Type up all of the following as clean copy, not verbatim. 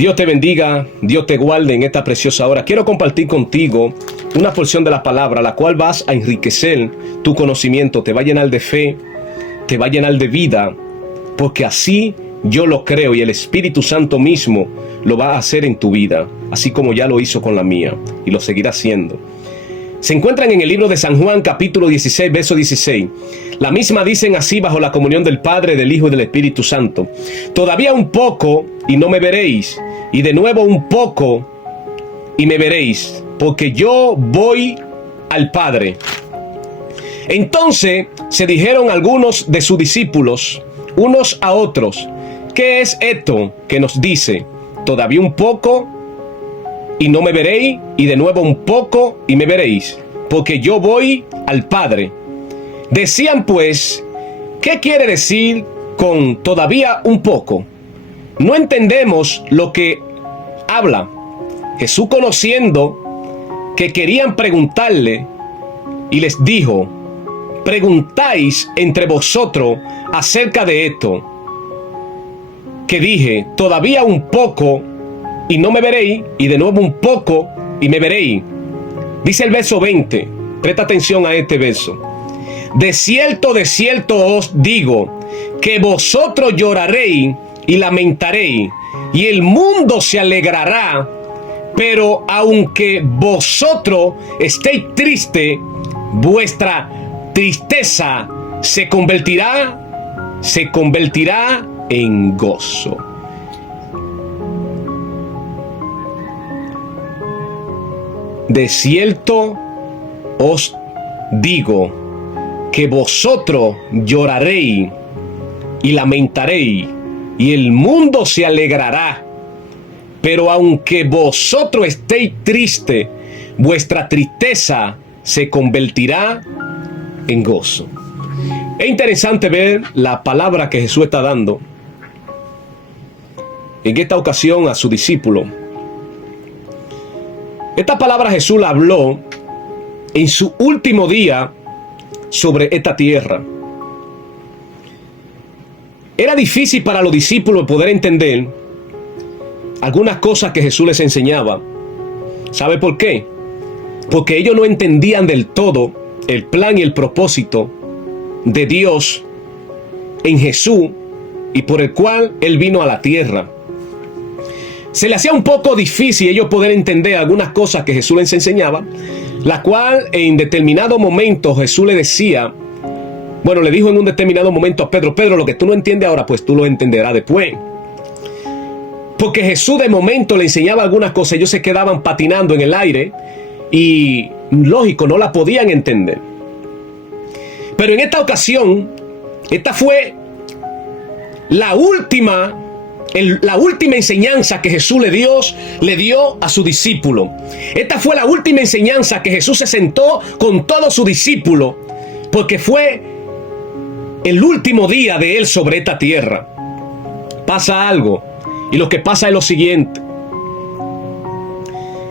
Dios te bendiga, Dios te guarde en esta preciosa hora. Quiero compartir contigo una porción de la palabra, la cual vas a enriquecer tu conocimiento, te va a llenar de fe, te va a llenar de vida, porque así yo lo creo y el Espíritu Santo mismo lo va a hacer en tu vida, así como ya lo hizo con la mía y lo seguirá haciendo. Se encuentran en el libro de San Juan, capítulo 16, verso 16. La misma dicen así bajo la comunión del Padre, del Hijo y del Espíritu Santo. Todavía un poco y no me veréis, y de nuevo un poco y me veréis, porque yo voy al Padre. Entonces se dijeron algunos de sus discípulos, unos a otros: ¿qué es esto que nos dice? Todavía un poco y no me veréis, y de nuevo un poco y me veréis, porque yo voy al Padre. Decían pues: ¿qué quiere decir con todavía un poco? No entendemos lo que habla. Jesús, conociendo que querían preguntarle, y les dijo: preguntáis entre vosotros acerca de esto, que dije, todavía un poco y no me veréis, y de nuevo un poco y me veréis. Dice el verso 20, presta atención a este verso: de cierto os digo, que vosotros lloraréis y lamentaréis, y el mundo se alegrará, pero aunque vosotros estéis tristes, vuestra tristeza se convertirá en gozo. De cierto os digo, que vosotros lloraréis y lamentaréis, y el mundo se alegrará, pero aunque vosotros estéis tristes, vuestra tristeza se convertirá en gozo. Es interesante ver la palabra que Jesús está dando en esta ocasión a su discípulo. Esta palabra Jesús la habló en su último día sobre esta tierra. Era difícil para los discípulos poder entender algunas cosas que Jesús les enseñaba. ¿Sabe por qué? Porque ellos no entendían del todo el plan y el propósito de Dios en Jesús y por el cual Él vino a la tierra. Se le hacía un poco difícil ellos poder entender algunas cosas que Jesús les enseñaba, la cual en determinado momento Jesús le decía, bueno, le dijo en un determinado momento a Pedro: Pedro, lo que tú no entiendes ahora, pues tú lo entenderás después. Porque Jesús de momento le enseñaba algunas cosas, ellos se quedaban patinando en el aire y, lógico, no la podían entender. Pero en esta ocasión, esta fue la última enseñanza que Jesús le dio a su discípulo. Esta fue la última enseñanza que Jesús se sentó con todos sus discípulos, porque fue el último día de Él sobre esta tierra. Pasa algo, y lo que pasa es lo siguiente.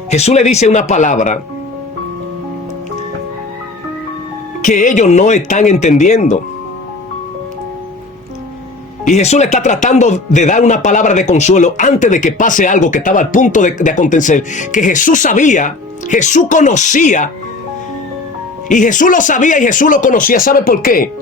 Jesús le dice una palabra que ellos no están entendiendo. Y Jesús le está tratando de dar una palabra de consuelo antes de que pase algo que estaba al punto de acontecer. Que Jesús sabía, Jesús conocía, y Jesús lo sabía y Jesús lo conocía. ¿Sabe por qué?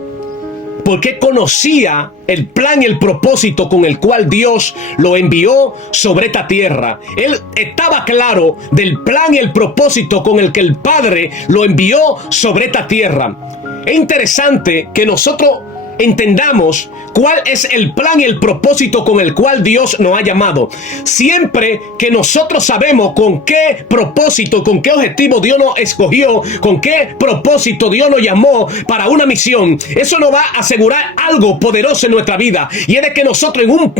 Porque conocía el plan y el propósito con el cual Dios lo envió sobre esta tierra. Él estaba claro del plan y el propósito con el que el Padre lo envió sobre esta tierra. Es interesante que nosotros entendamos cuál es el plan y el propósito con el cual Dios nos ha llamado. Siempre que nosotros sabemos con qué propósito, con qué objetivo Dios nos escogió, con qué propósito Dios nos llamó para una misión, eso nos va a asegurar algo poderoso en nuestra vida, y es de que nosotros en un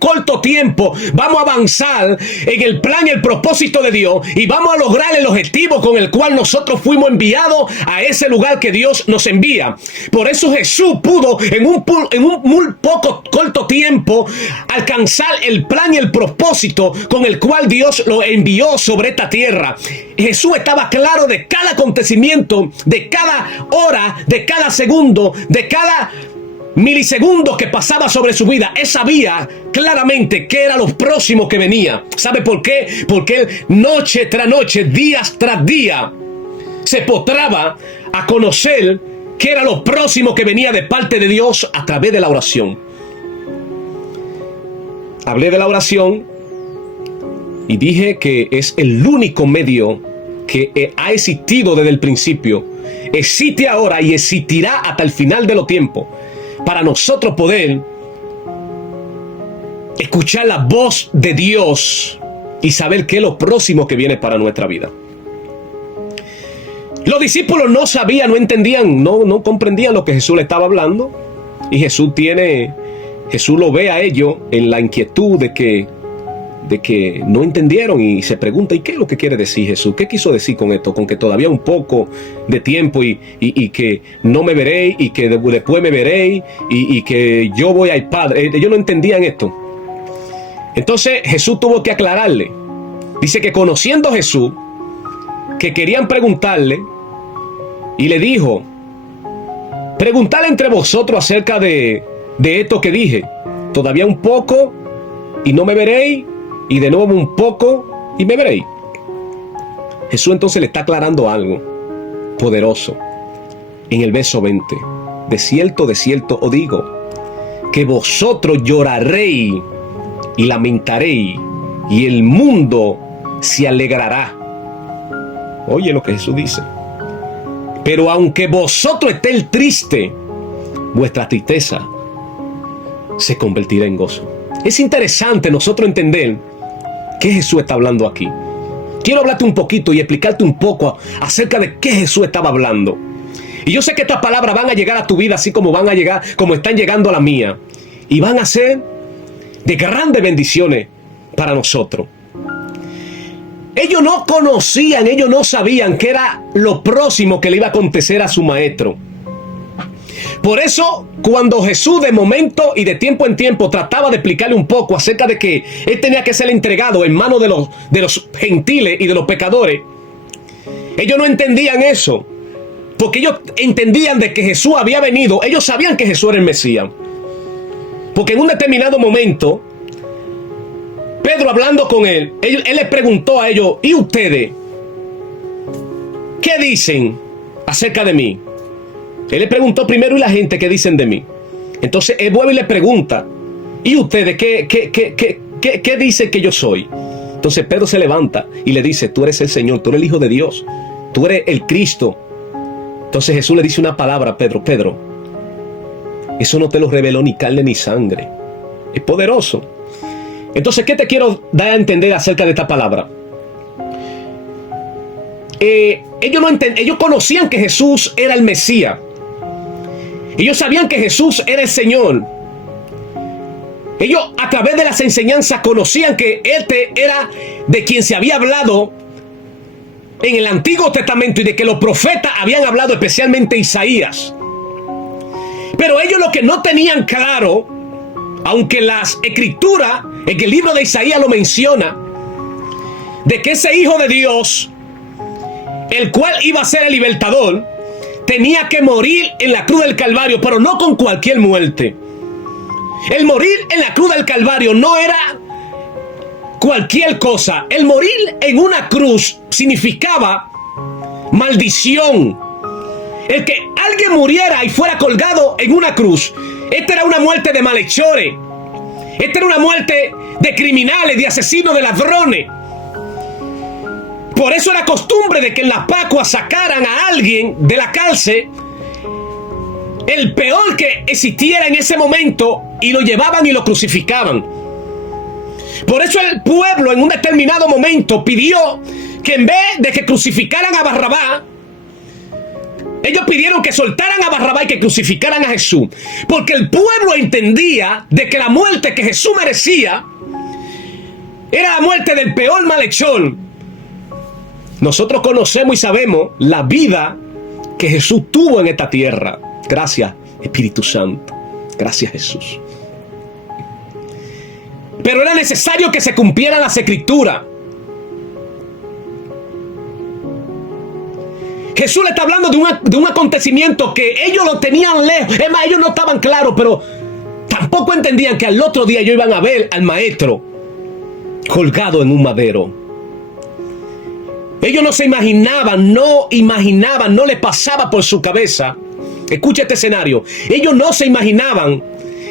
corto tiempo vamos a avanzar en el plan y el propósito de Dios, y vamos a lograr el objetivo con el cual nosotros fuimos enviados a ese lugar que Dios nos envía. Por eso Jesús pudo en un muy corto tiempo alcanzar el plan y el propósito con el cual Dios lo envió sobre esta tierra. Jesús estaba claro de cada acontecimiento, de cada hora, de cada segundo, de cada milisegundos que pasaba sobre su vida, él sabía claramente qué era lo próximo que venía. ¿Sabe por qué? Porque él noche tras noche, días tras día, se postraba a conocer qué era lo próximo que venía de parte de Dios a través de la oración. Hablé de la oración y dije que es el único medio que ha existido desde el principio, existe ahora y existirá hasta el final de los tiempos, para nosotros poder escuchar la voz de Dios y saber qué es lo próximo que viene para nuestra vida. Los discípulos no sabían, no entendían, no comprendían lo que Jesús le estaba hablando. Y Jesús lo ve a ellos en la inquietud de que no entendieron, y se pregunta: ¿y qué es lo que quiere decir Jesús? ¿Qué quiso decir con esto? Con que todavía un poco de tiempo y que no me veréis, y que después me veréis, y que yo voy al Padre. Ellos no entendían esto. Entonces Jesús tuvo que aclararle. Dice que conociendo a Jesús, que querían preguntarle, y le dijo: preguntad entre vosotros acerca de esto que dije. Todavía un poco y no me veréis, y de nuevo un poco y me veréis. Jesús entonces le está aclarando algo poderoso en el verso 20. De cierto os digo, que vosotros lloraréis y lamentaréis, y el mundo se alegrará. Oye lo que Jesús dice. Pero aunque vosotros estéis tristes, vuestra tristeza se convertirá en gozo. Es interesante nosotros entender qué Jesús está hablando aquí. Quiero hablarte un poquito y explicarte un poco acerca de qué Jesús estaba hablando. Y yo sé que estas palabras van a llegar a tu vida así como van a llegar, como están llegando a la mía. Y van a ser de grandes bendiciones para nosotros. Ellos no conocían, ellos no sabían qué era lo próximo que le iba a acontecer a su maestro. Por eso, cuando Jesús de momento y de tiempo en tiempo trataba de explicarle un poco acerca de que él tenía que ser entregado en manos de los gentiles y de los pecadores, ellos no entendían eso, porque ellos entendían de que Jesús había venido. Ellos sabían que Jesús era el Mesías, porque en un determinado momento, Pedro, hablando con él les preguntó a ellos: ¿y ustedes qué dicen acerca de mí? Él le preguntó primero: ¿y la gente qué dicen de mí? Entonces él vuelve y le pregunta: ¿y ustedes qué dicen que yo soy? Entonces Pedro se levanta y le dice: tú eres el Señor, tú eres el Hijo de Dios, tú eres el Cristo. Entonces Jesús le dice una palabra a Pedro: Pedro, eso no te lo reveló ni carne ni sangre, es poderoso. Entonces, ¿qué te quiero dar a entender acerca de esta palabra? Ellos conocían que Jesús era el Mesías. Ellos sabían que Jesús era el Señor. Ellos, a través de las enseñanzas, conocían que este era de quien se había hablado en el Antiguo Testamento y de que los profetas habían hablado, especialmente Isaías. Pero ellos lo que no tenían claro, aunque las escrituras, en el libro de Isaías lo menciona, de que ese Hijo de Dios, el cual iba a ser el libertador, tenía que morir en la cruz del Calvario, pero no con cualquier muerte. El morir en la cruz del Calvario no era cualquier cosa. El morir en una cruz significaba maldición. El que alguien muriera y fuera colgado en una cruz, esta era una muerte de malhechores. Esta era una muerte de criminales, de asesinos, de ladrones. Por eso era costumbre de que en las Pascuas sacaran a alguien de la cárcel, el peor que existiera en ese momento, y lo llevaban y lo crucificaban. Por eso el pueblo en un determinado momento pidió que en vez de que crucificaran a Barrabás, ellos pidieron que soltaran a Barrabás y que crucificaran a Jesús. Porque el pueblo entendía de que la muerte que Jesús merecía era la muerte del peor malhechor. Nosotros conocemos y sabemos la vida que Jesús tuvo en esta tierra. Gracias, Espíritu Santo. Gracias, Jesús. Pero era necesario que se cumplieran las escrituras. Jesús le está hablando de un acontecimiento que ellos lo tenían lejos. Es más, ellos no estaban claros, pero tampoco entendían que al otro día ellos iban a ver al maestro colgado en un madero. Ellos no se imaginaban, no le pasaba por su cabeza. Escucha este escenario. Ellos no se imaginaban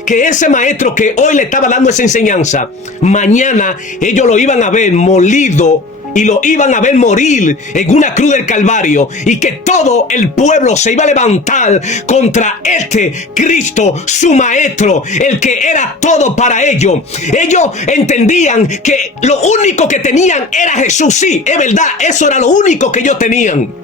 que ese maestro que hoy le estaba dando esa enseñanza, mañana ellos lo iban a ver molido y lo iban a ver morir en una cruz del Calvario, y que todo el pueblo se iba a levantar contra este Cristo, su maestro, el que era todo para ellos. Ellos entendían que lo único que tenían era Jesús. Sí, es verdad, eso era lo único que ellos tenían.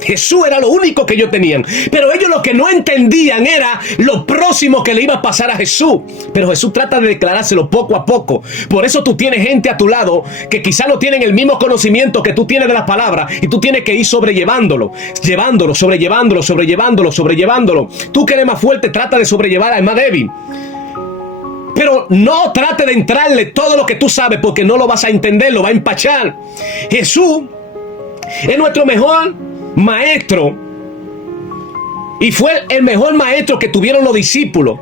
Jesús era lo único que ellos tenían, pero ellos lo que no entendían era lo próximo que le iba a pasar a Jesús. Pero Jesús trata de declarárselo poco a poco. Por eso tú tienes gente a tu lado que quizá no tienen el mismo conocimiento que tú tienes de las palabras, y tú tienes que ir sobrellevándolo. Tú que eres más fuerte, trata de sobrellevar al más débil. Pero no trate de entrarle todo lo que tú sabes, porque no lo vas a entender, lo va a empachar. Jesús es nuestro mejor maestro, y fue el mejor maestro que tuvieron los discípulos.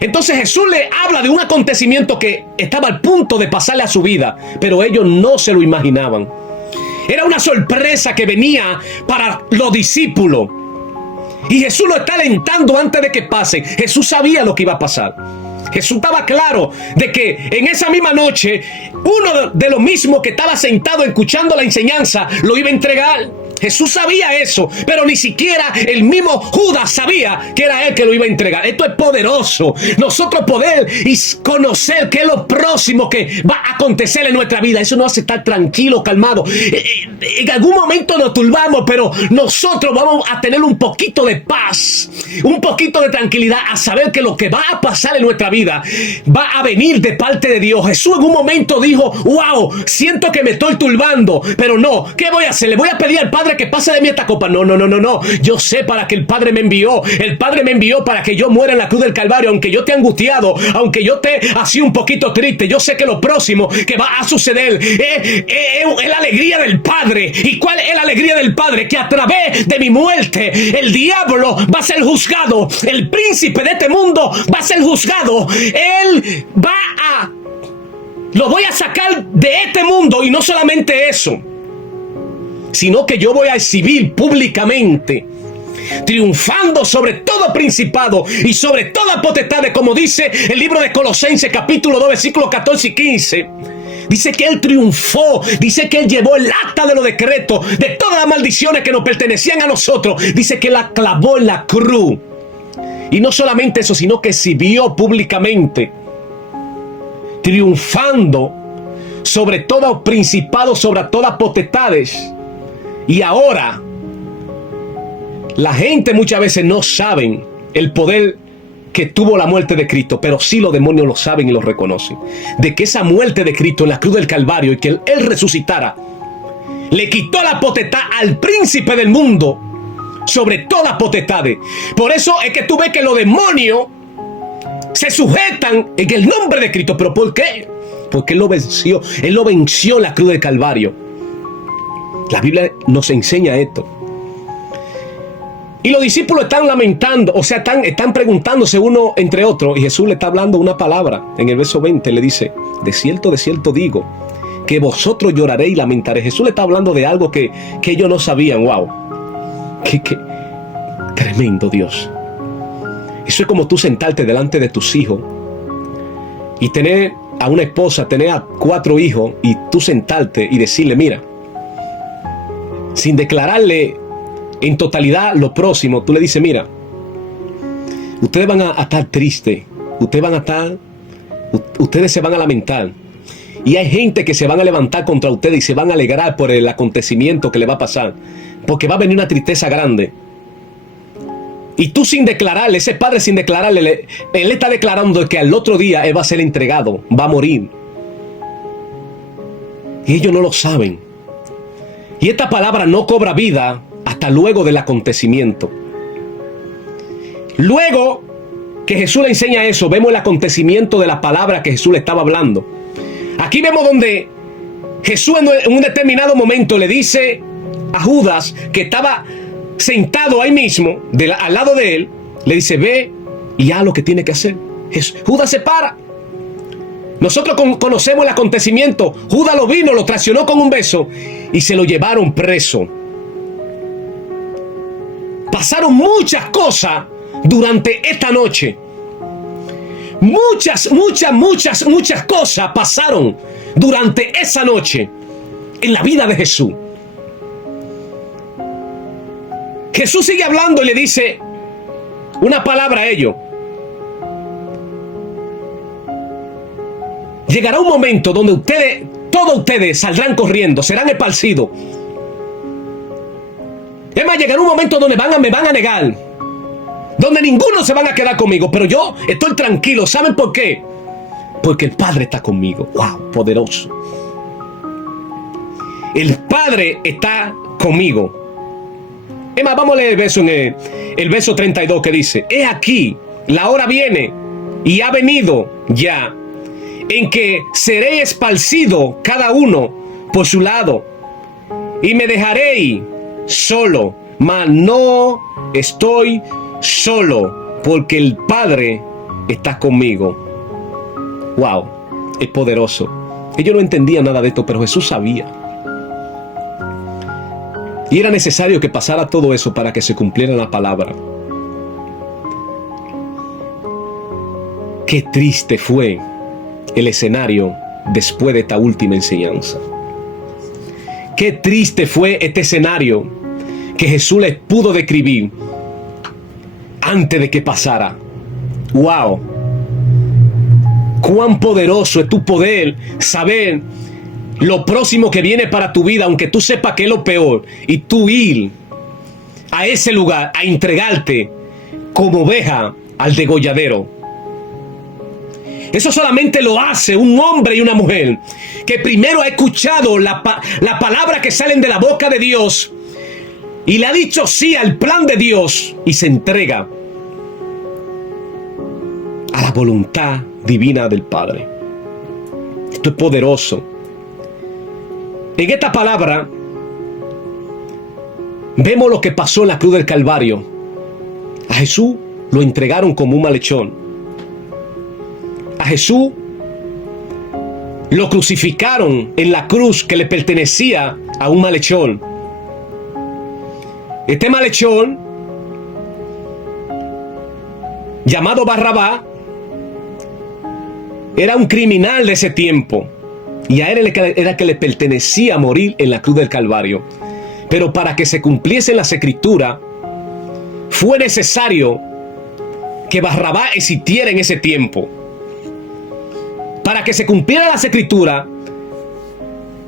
Entonces Jesús le habla de un acontecimiento que estaba al punto de pasarle a su vida, pero ellos no se lo imaginaban. Era una sorpresa que venía para los discípulos, y Jesús lo está alentando antes de que pase. Jesús sabía lo que iba a pasar. Jesús estaba claro de que en esa misma noche uno de los mismos que estaba sentado escuchando la enseñanza lo iba a entregar. Jesús sabía eso, pero ni siquiera el mismo Judas sabía que era él que lo iba a entregar. Esto es poderoso. Nosotros poder y conocer qué es lo próximo que va a acontecer en nuestra vida. Eso nos hace estar tranquilos, calmados. En algún momento nos turbamos, pero nosotros vamos a tener un poquito de paz, un poquito de tranquilidad, a saber que lo que va a pasar en nuestra vida va a venir de parte de Dios. Jesús en un momento dijo: wow, siento que me estoy turbando, pero no, ¿qué voy a hacer? Le voy a pedir al Padre que pase de mí esta copa. No. Yo sé para que el Padre me envió. El Padre me envió para que yo muera en la cruz del Calvario. Aunque yo esté angustiado, aunque yo esté así un poquito triste, yo sé que lo próximo que va a suceder es la alegría del Padre. ¿Y cuál es la alegría del Padre? Que a través de mi muerte el diablo va a ser juzgado. El príncipe de este mundo va a ser juzgado. Él lo voy a sacar de este mundo, y no solamente eso, sino que yo voy a exhibir públicamente, triunfando sobre todo principado y sobre toda potestad, como dice el libro de Colosenses capítulo 2 versículos 14 y 15. Dice que Él triunfó, dice que Él llevó el acta de los decretos, de todas las maldiciones que nos pertenecían a nosotros. Dice que la clavó en la cruz. Y no solamente eso, sino que exhibió públicamente, triunfando sobre todo principado, sobre todas potestades. Y ahora, la gente muchas veces no saben el poder que tuvo la muerte de Cristo, pero sí los demonios lo saben y lo reconocen. De que esa muerte de Cristo en la cruz del Calvario, y que Él resucitara, le quitó la potestad al príncipe del mundo sobre todas potestades. Por eso es que tú ves que los demonios se sujetan en el nombre de Cristo. ¿Pero por qué? Porque Él lo venció. Él lo venció en la cruz del Calvario. La Biblia nos enseña esto. Y los discípulos están lamentando, o sea, están preguntándose uno entre otros, y Jesús le está hablando una palabra. En el verso 20 le dice: de cierto digo, que vosotros lloraréis y lamentaréis. Jesús le está hablando de algo que ellos no sabían. Wow, qué tremendo, Dios. Eso es como tú sentarte delante de tus hijos y tener a una esposa, tener a 4 hijos, y tú sentarte y decirle: mira, sin declararle en totalidad lo próximo, tú le dices: mira, ustedes van a estar tristes, ustedes se van a lamentar, y hay gente que se van a levantar contra ustedes y se van a alegrar por el acontecimiento que le va a pasar, porque va a venir una tristeza grande. Y tú, sin declararle, ese padre sin declararle, él está declarando que al otro día él va a ser entregado, va a morir, y ellos no lo saben. Y esta palabra no cobra vida hasta luego del acontecimiento. Luego que Jesús le enseña eso, vemos el acontecimiento de la palabra que Jesús le estaba hablando. Aquí vemos donde Jesús en un determinado momento le dice a Judas, que estaba sentado ahí mismo, al lado de él, le dice, ve y haz lo que tiene que hacer. Judas se para. Nosotros conocemos el acontecimiento. Judas lo vino, lo traicionó con un beso y se lo llevaron preso. Pasaron muchas cosas durante esta noche. Muchas cosas pasaron durante esa noche en la vida de Jesús. Jesús sigue hablando y le dice una palabra a ellos. Llegará un momento donde todos ustedes saldrán corriendo, serán esparcidos. Es más, llegará un momento donde me van a negar, donde ninguno se van a quedar conmigo, pero yo estoy tranquilo. ¿Saben por qué? Porque el Padre está conmigo. ¡Wow! Poderoso. El Padre está conmigo. Es más, vamos a leer el verso en el verso 32 que dice: he aquí, la hora viene y ha venido ya, en que seré esparcido cada uno por su lado, y me dejaréis solo, mas no estoy solo, porque el Padre está conmigo. Wow, es poderoso. Ellos no entendían nada de esto, pero Jesús sabía. Y era necesario que pasara todo eso para que se cumpliera la palabra. Qué triste fue el escenario después de esta última enseñanza. Qué triste fue este escenario que Jesús les pudo describir antes de que pasara. ¡Wow! Cuán poderoso es tu poder saber lo próximo que viene para tu vida, aunque tú sepas que es lo peor, y tú ir a ese lugar a entregarte como oveja al degolladero. Eso solamente lo hace un hombre y una mujer que primero ha escuchado la palabra que salen de la boca de Dios y le ha dicho sí al plan de Dios y se entrega a la voluntad divina del Padre. Esto es poderoso. En esta palabra vemos lo que pasó en la cruz del Calvario. A Jesús lo entregaron como un malhechor. A Jesús lo crucificaron en la cruz que le pertenecía a un malhechor. Este malhechor, llamado Barrabás, era un criminal de ese tiempo. Y a él era que le pertenecía morir en la cruz del Calvario. Pero para que se cumpliese las escrituras, fue necesario que Barrabás existiera en ese tiempo. Para que se cumpliera las escrituras,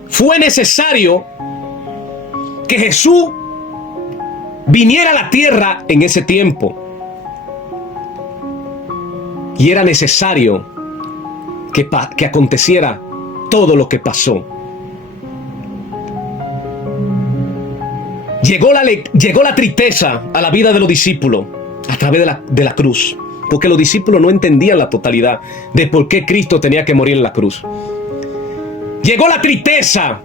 fue necesario que Jesús viniera a la tierra en ese tiempo. Y era necesario que aconteciera todo lo que pasó. Llegó la tristeza a la vida de los discípulos a través de la cruz, porque los discípulos no entendían la totalidad de por qué Cristo tenía que morir en la cruz. Llegó la tristeza.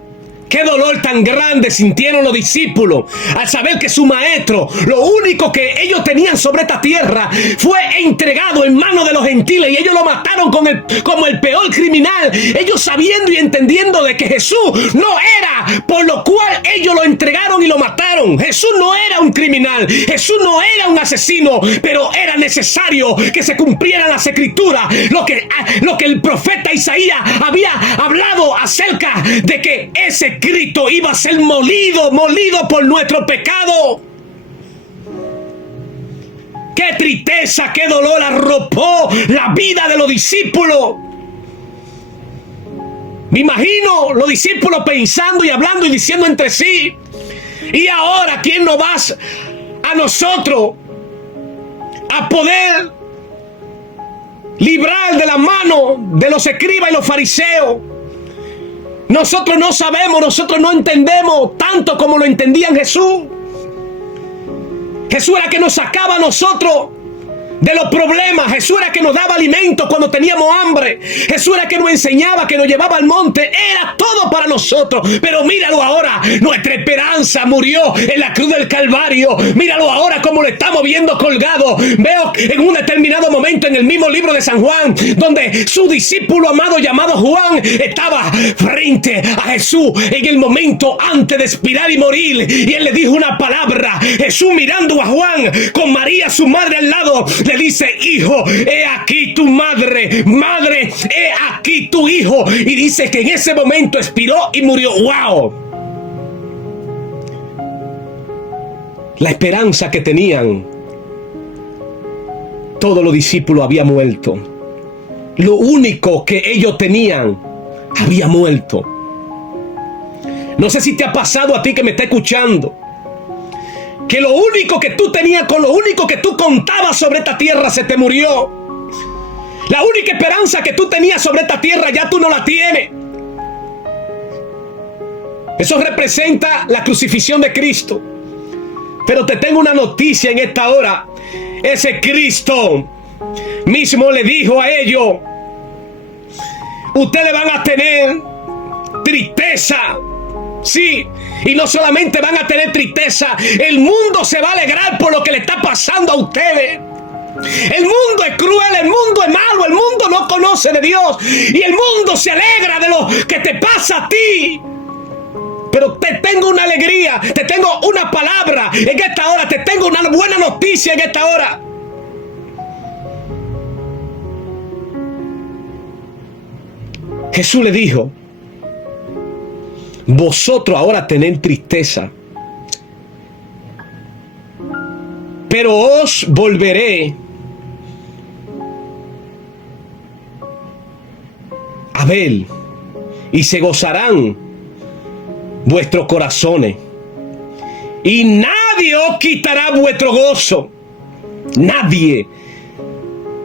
Qué dolor tan grande sintieron los discípulos al saber que su maestro, lo único que ellos tenían sobre esta tierra, fue entregado en manos de los gentiles y ellos lo mataron como el peor criminal. Ellos sabiendo y entendiendo de que Jesús no era por lo cual ellos lo entregaron y lo mataron. Jesús no era un criminal, Jesús no era un asesino, pero era necesario que se cumplieran las escrituras, lo que el profeta Isaías había hablado acerca de que ese Cristo iba a ser molido por nuestro pecado. Qué tristeza, qué dolor arropó la vida de los discípulos. Me imagino los discípulos pensando y hablando y diciendo entre sí: ¿y ahora quién nos va a nosotros a poder librar de la mano de los escribas y los fariseos? Nosotros no sabemos, nosotros no entendemos tanto como lo entendían Jesús. Jesús era que nos sacaba a nosotros de los problemas. Jesús era que nos daba alimento cuando teníamos hambre. Jesús era que nos enseñaba, que nos llevaba al monte. Era todo para nosotros. Pero míralo ahora, nuestra esperanza murió en la cruz del Calvario. Míralo ahora como lo estamos viendo colgado. Veo en un determinado momento en el mismo libro de San Juan, donde su discípulo amado llamado Juan estaba frente a Jesús en el momento antes de expirar y morir, y él le dijo una palabra. Jesús, mirando a Juan con María su madre al lado, le dice: hijo, he aquí tu madre. Madre, he aquí tu hijo. Y dice que en ese momento expiró y murió. ¡Wow! La esperanza que tenían todos los discípulos había muerto. Lo único que ellos tenían había muerto. No sé si te ha pasado a ti que me está escuchando, que lo único que tú tenías, con lo único que tú contabas sobre esta tierra, se te murió. La única esperanza que tú tenías sobre esta tierra, ya tú no la tienes. Eso representa la crucifixión de Cristo. Pero te tengo una noticia en esta hora. Ese Cristo mismo le dijo a ellos: ustedes van a tener tristeza. Sí, y no solamente van a tener tristeza, el mundo se va a alegrar por lo que le está pasando a ustedes. El mundo es cruel, el mundo es malo, el mundo no conoce de Dios, y el mundo se alegra de lo que te pasa a ti. Pero te tengo una alegría, te tengo una palabra en esta hora, te tengo una buena noticia en esta hora. Jesús le dijo: vosotros ahora tenéis tristeza, pero os volveré a ver, y se gozarán vuestros corazones, y nadie os quitará vuestro gozo. Nadie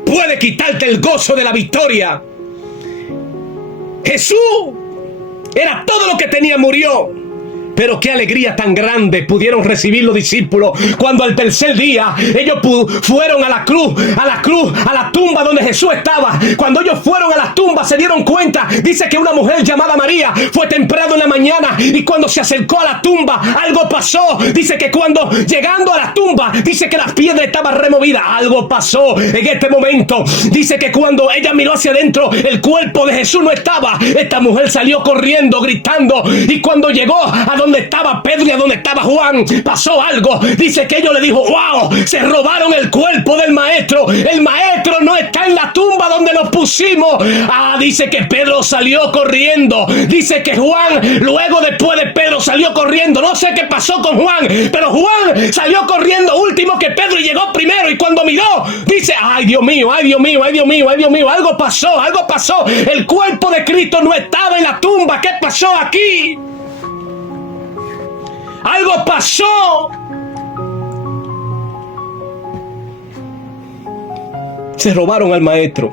puede quitarte el gozo de la victoria. Jesús era todo lo que tenía, murió. Pero qué alegría tan grande pudieron recibir los discípulos cuando al tercer día ellos fueron a la cruz, a la tumba donde Jesús estaba. Cuando ellos fueron a la tumba se dieron cuenta, dice que una mujer llamada María fue temprano en la mañana, y cuando se acercó a la tumba algo pasó. Dice que cuando llegando a la tumba, dice que la piedra estaba removida. Algo pasó en este momento. Dice que cuando ella miró hacia adentro, el cuerpo de Jesús no estaba. Esta mujer salió corriendo, gritando, y cuando llegó a donde estaba Pedro y a donde estaba Juan, pasó algo. Dice que ellos le dijo: wow, se robaron el cuerpo del maestro. El maestro no está en la tumba donde nos pusimos. Dice que Pedro salió corriendo. Dice que Juan, luego después de Pedro, salió corriendo. No sé qué pasó con Juan, pero Juan salió corriendo último que Pedro y llegó primero. Y cuando miró, dice: ay Dios mío, ay Dios mío, ay Dios mío, ay Dios mío, algo pasó, algo pasó. El cuerpo de Cristo no estaba en la tumba. ¿Qué pasó aquí? Algo pasó. Se robaron al maestro.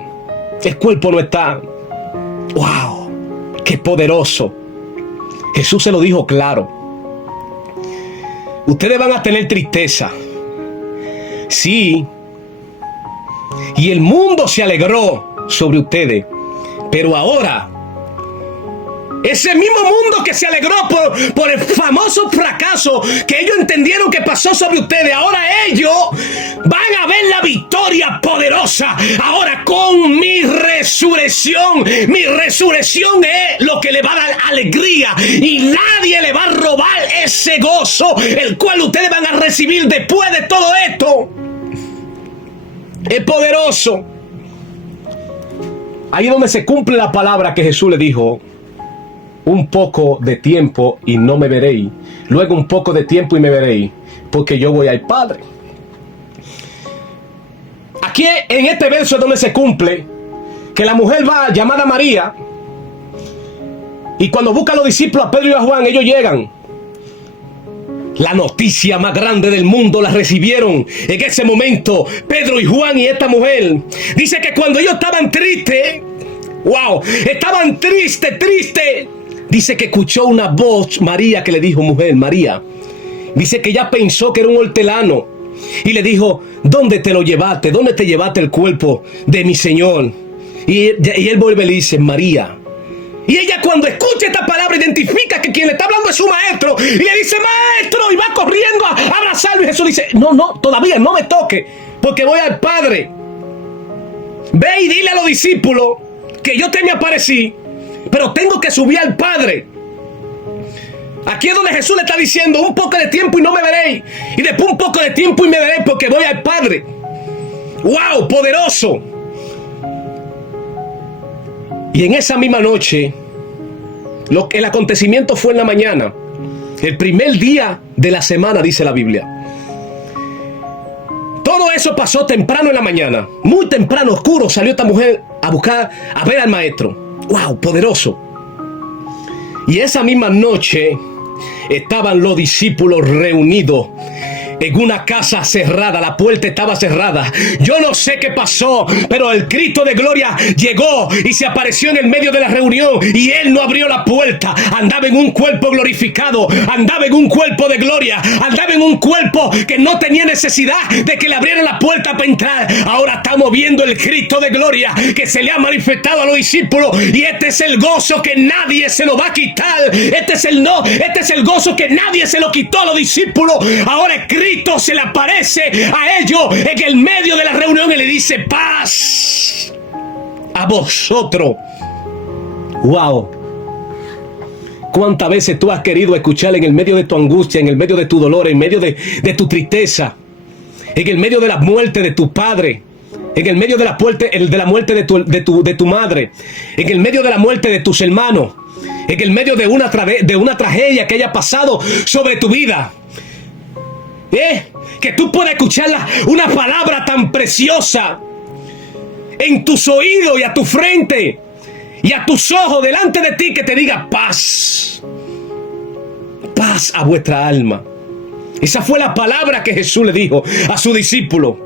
El cuerpo no está. ¡Wow! ¡Qué poderoso! Jesús se lo dijo claro. Ustedes van a tener tristeza. Sí. Y el mundo se alegró sobre ustedes. Pero ahora, ese mismo mundo que se alegró por el famoso fracaso que ellos entendieron que pasó sobre ustedes, ahora ellos van a ver la victoria poderosa. Ahora con mi resurrección. Mi resurrección es lo que le va a dar alegría, y nadie le va a robar ese gozo el cual ustedes van a recibir después de todo esto. Es poderoso. Ahí es donde se cumple la palabra que Jesús le dijo: un poco de tiempo y no me veréis, luego un poco de tiempo y me veréis, porque yo voy al Padre. Aquí en este verso es donde se cumple que la mujer va llamada María, y cuando buscan los discípulos a Pedro y a Juan, ellos llegan. La noticia más grande del mundo la recibieron en ese momento Pedro y Juan y esta mujer. Dice que cuando ellos estaban tristes, wow, estaban tristes. Dice que escuchó una voz, María, que le dijo: mujer, María. Dice que ella pensó que era un hortelano. y le dijo: ¿dónde te lo llevaste? ¿Dónde te llevaste el cuerpo de mi Señor? Y él vuelve y le dice: María. Y ella, cuando escucha esta palabra, identifica que quien le está hablando es su maestro y le dice: maestro, y va corriendo a abrazarlo. Y Jesús le dice: no, todavía no me toque, porque voy al Padre. Ve y dile a los discípulos que yo te me aparecí, pero tengo que subir al Padre. Aquí es donde Jesús le está diciendo: un poco de tiempo y no me veréis, y después un poco de tiempo y me veréis, porque voy al Padre. ¡Wow! Poderoso. Y en esa misma noche, el acontecimiento fue en la mañana, el primer día de la semana, dice la Biblia. Todo eso pasó temprano en la mañana, muy temprano, oscuro, salió esta mujer a buscar, a ver al maestro. ¡Wow! Poderoso. Y esa misma noche estaban los discípulos reunidos en una casa cerrada. La puerta estaba cerrada. Yo no sé qué pasó, pero el Cristo de gloria llegó y se apareció en el medio de la reunión, y Él no abrió la puerta. Andaba en un cuerpo glorificado, andaba en un cuerpo de gloria, andaba en un cuerpo que no tenía necesidad de que le abrieran la puerta para entrar. Ahora estamos viendo el Cristo de gloria que se le ha manifestado a los discípulos, y este es el gozo que nadie se lo va a quitar. Este es el gozo que nadie se lo quitó a los discípulos. Ahora Cristo se le aparece a ellos en el medio de la reunión y le dice: paz a vosotros. Wow. ¿Cuántas veces tú has querido escuchar en el medio de tu angustia, en el medio de tu dolor, en medio de tu tristeza, en el medio de la muerte de tu padre, en el medio de la muerte de tu madre, en el medio de la muerte de tus hermanos, en el medio de una tragedia que haya pasado sobre tu vida? Que tú puedas escuchar una palabra tan preciosa en tus oídos y a tu frente y a tus ojos delante de ti, que te diga: paz, paz a vuestra alma. Esa fue la palabra que Jesús le dijo a sus discípulos,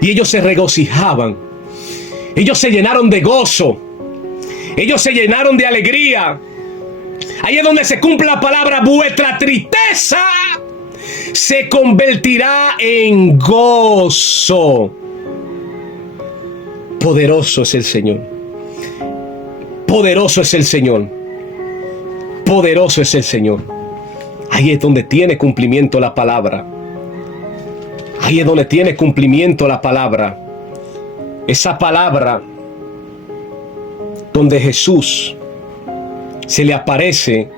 y ellos se regocijaban, ellos se llenaron de gozo, ellos se llenaron de alegría. Ahí es donde se cumple la palabra: vuestra tristeza se convertirá en gozo. Poderoso es el Señor. Poderoso es el Señor. Poderoso es el Señor. Ahí es donde tiene cumplimiento la palabra. Ahí es donde tiene cumplimiento la palabra. Esa palabra donde Jesús se le aparece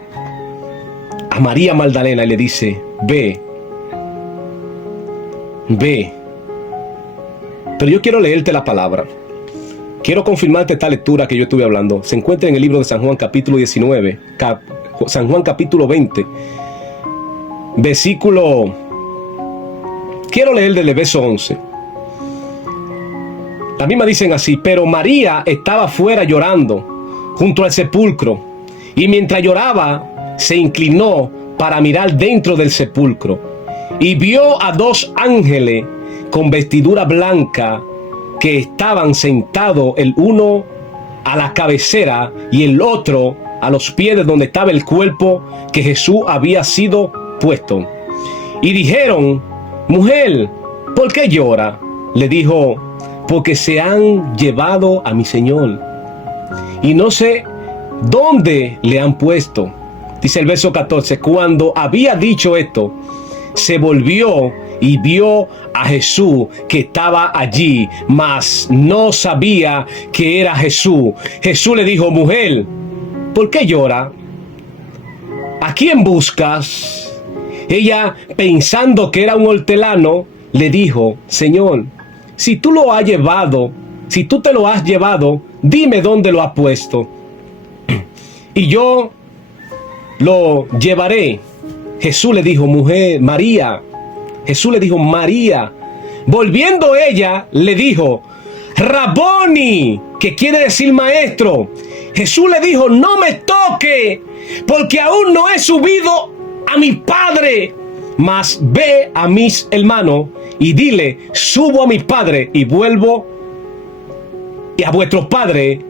a María Magdalena y le dice: ve. Ve. Pero yo quiero leerte la palabra. Quiero confirmarte esta lectura que yo estuve hablando. Se encuentra en el libro de San Juan capítulo 19, San Juan capítulo 20, versículo... Quiero leer del verso 11. También me dicen así: pero María estaba fuera llorando junto al sepulcro, y mientras lloraba se inclinó para mirar dentro del sepulcro, y vio a dos ángeles con vestidura blanca que estaban sentados, el uno a la cabecera y el otro a los pies de donde estaba el cuerpo que Jesús había sido puesto. Y dijeron: mujer, ¿por qué llora? Le dijo: porque se han llevado a mi Señor, y no sé dónde le han puesto. Dice el verso 14: cuando había dicho esto, se volvió y vio a Jesús que estaba allí, mas no sabía que era Jesús. Jesús le dijo: mujer, ¿por qué llora? ¿A quién buscas? Ella, pensando que era un hortelano, le dijo: Señor, si tú lo has llevado, si tú te lo has llevado, dime dónde lo has puesto, y yo lo llevaré. Jesús le dijo: mujer, María. Jesús le dijo: María. Volviendo ella, le dijo: Raboni, que quiere decir maestro. Jesús le dijo: no me toque, porque aún no he subido a mi Padre, mas ve a mis hermanos y dile: subo a mi Padre y vuelvo, y a vuestro Padre,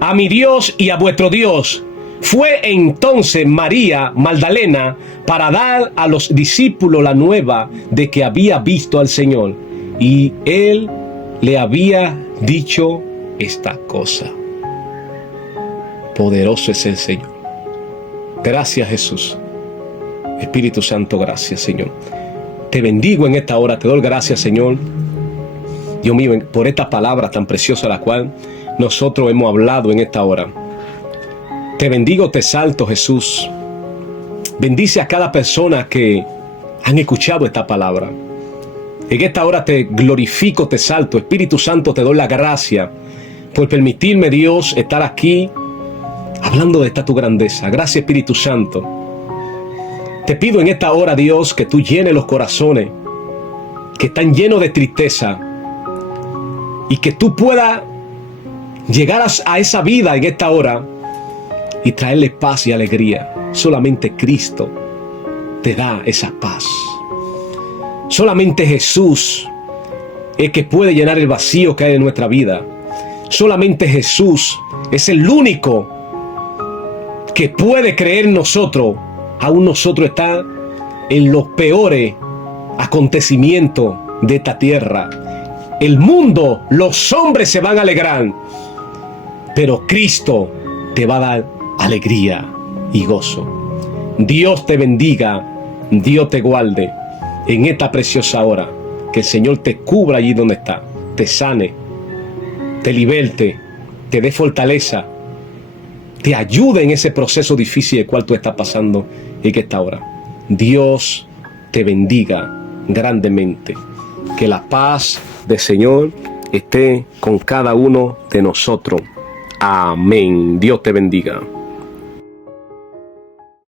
a mi Dios y a vuestro Dios. Fue entonces María Magdalena para dar a los discípulos la nueva de que había visto al Señor, y él le había dicho esta cosa. Poderoso es el Señor. Gracias, Jesús. Espíritu Santo, gracias, Señor. Te bendigo en esta hora, te doy gracias, Señor, Dios mío, por esta palabra tan preciosa la cual nosotros hemos hablado en esta hora. Te bendigo, te exalto, Jesús. Bendice a cada persona que han escuchado esta palabra. En esta hora te glorifico, te exalto. Espíritu Santo, te doy la gracia por permitirme, Dios, estar aquí hablando de esta tu grandeza. Gracias, Espíritu Santo. Te pido en esta hora, Dios, que tú llenes los corazones que están llenos de tristeza y que tú puedas llegar a esa vida en esta hora y traerle paz y alegría. Solamente Cristo te da esa paz. Solamente Jesús es que puede llenar el vacío que hay en nuestra vida. Solamente Jesús es el único que puede creer en nosotros. Aún nosotros está en los peores acontecimientos de esta tierra. El mundo, los hombres se van a alegrar, pero Cristo te va a dar alegría y gozo. Dios te bendiga, Dios te guarde en esta preciosa hora. Que el Señor te cubra allí donde está, te sane, te liberte, te dé fortaleza, te ayude en ese proceso difícil el cual tú estás pasando en esta hora. Dios te bendiga grandemente. Que la paz del Señor esté con cada uno de nosotros. Amén. Dios te bendiga.